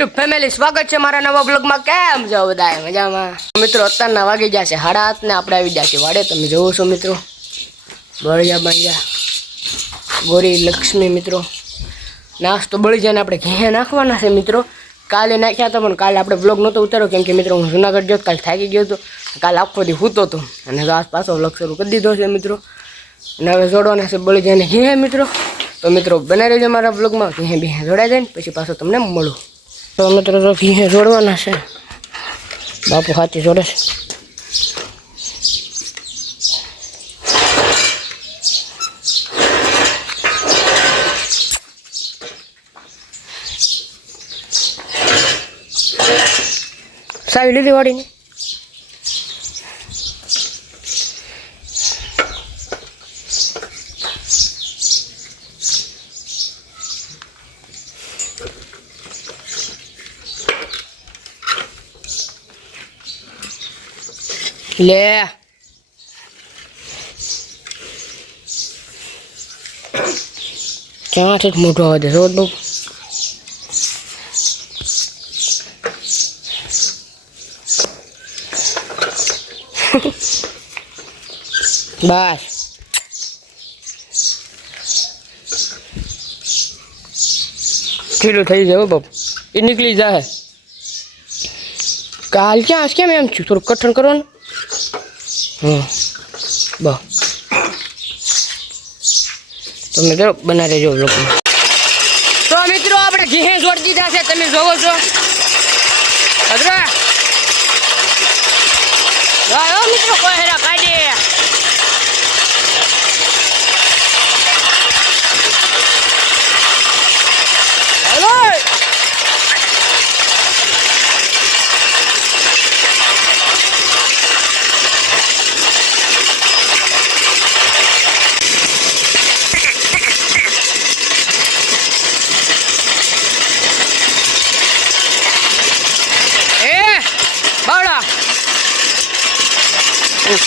YouTube family સ્વાગત છે મારા નવા બ્લોગમાં। કેમ છો બધા મજામાં? મિત્રો અત્યારના વાગી જશે 8:30 ને આપણે આવી જશે વાડે। તમે જોવો છો મિત્રો, બળિયા બાંજા ગોરી લક્ષ્મી મિત્રો નાસ્તો બળિયાને આપણે ઘે નાખવાના છે મિત્રો। કાલે નાખ્યા હતા પણ કાલે આપણે બ્લોગ નહોતો ઉતાર્યો કેમ કે મિત્રો હું જુનાગઢ ગયો કાલે થાકી ગયો હતો। કાલે આખો દી સૂતો હતો અને આજ પાછો વ્લોગ શરૂ કરી દીધો છે મિત્રો। અને હવે જોડવાના છે બળિયાને ઘે મિત્રો। તો મિત્રો બનાવી રહેજો મારા બ્લોગમાં, ઘે બે જોડાઈ જાય ને પછી પાછો તમને મળું। તો મિત્રો તો ઘી જોડવાના છે, બાપુ હાથી જોડે છે। સાવી લીધી વાડીને લે ક્યાંથી મોટો આવે છે રોડ બહુ બસ ઢીલું થઈ જાય બાપ, એ નીકળી જાય। કાલ ક્યાં કેમ એમ છું, થોડું કઠણ કરવાનું। હા બસ તો મિત્રો બનાવી રહેજો લોકોમાં। તો મિત્રો આપણે ઘી જોડી દીધા છે, તમે જોવો છો હજરા મિત્રો કોઈ હેરા કાઢે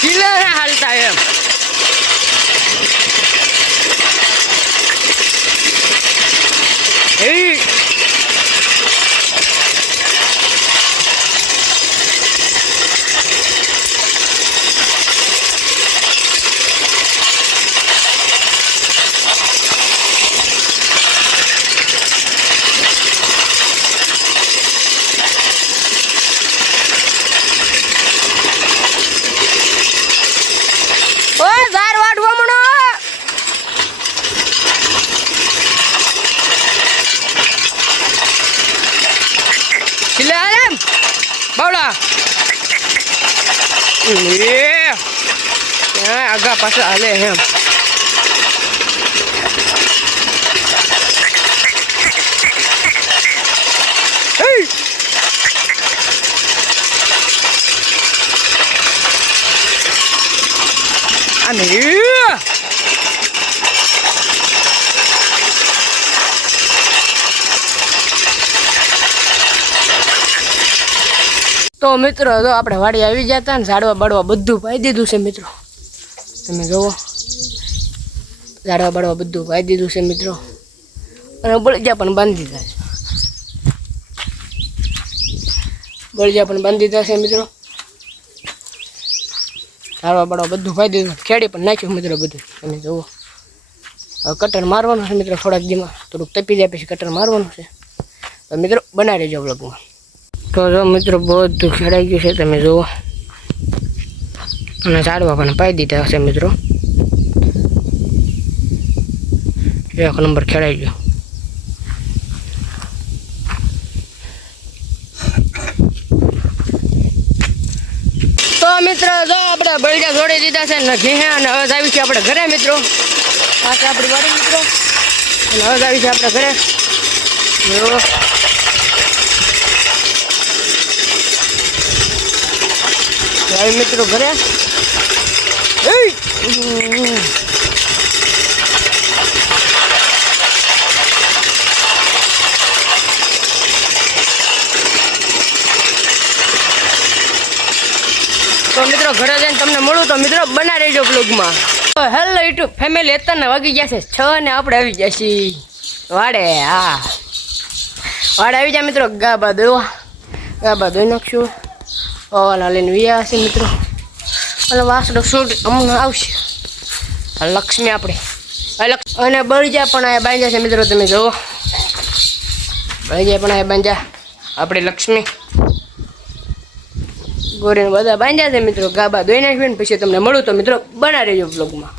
किले हालता है बावड़ा आगा पासा हाले हैं तो मित्रों तो આપણે વાડી આવી જતા ને ઝાડવા બાડવા બધું પાઈ દીધું છે મિત્રો। તમે જોવો ઝાડવા બાડવા બધું પાઈ દીધું છે મિત્રો, અને બળિયા પણ બાંધી દીધા છે। બળિયા પણ બાંધી દીધા છે મિત્રો, ઝાડવા બાડવા બધું પાઈ દીધું, ખેડી પણ નાખ્યું મિત્રો બધું। તમે જોવો હવે કટર મારવાનું છે મિત્રો, થોડાક દીમાં થોડુંક તપી જાય પછી કટર મારવાનું છે। તો મિત્રો બનાવી રહેજો બ્લોગમાં। तो जो मित्रों बहुत खेड़ाई गयु है, तमे जुओ અને ઝાડવા પણ પાઈ દીધા હશે મિત્રો। એક નંબર ખેડાઈ ગયો। તો મિત્રો જો આપણે બળિયા જોડી દીધા છે ને ઘી, અને હવે આવી છે આપણે ઘરે મિત્રો। પાછા આપણી વાડી મિત્રો, અને હવે આવી છે આપણે ઘરે। મિત્રો ઘરે તો મિત્રો ઘરે જઈને તમને મળું તો મિત્રો બના રહેજો બ્લોગમાં। હેલો યુટ્યુબ ફેમિલી, અત્યારના વાગી ગયા છે 6 ને આપણે આવી ગયા છીએ વાડે। હા વાડ આવી જાય મિત્રો, ગાબા ધોઈ નાખશું. ઓલા લઈને વિયા હશે મિત્રો, અને વાસડો શૂટ હમણાં આવશે. લક્ષ્મી આપણે અને બળિયા પણ અહીંયા બાંધ્યા છે મિત્રો, તમે જુઓ બળિયા પણ અહીંયા બાંધ્યા આપણે લક્ષ્મી ગોરીને બધા બાંધ્યા છે મિત્રો. ગાબા ધોઈ નાખ્યું ને પછી તમને મળું તો મિત્રો બના રહેજો બ્લોગમાં.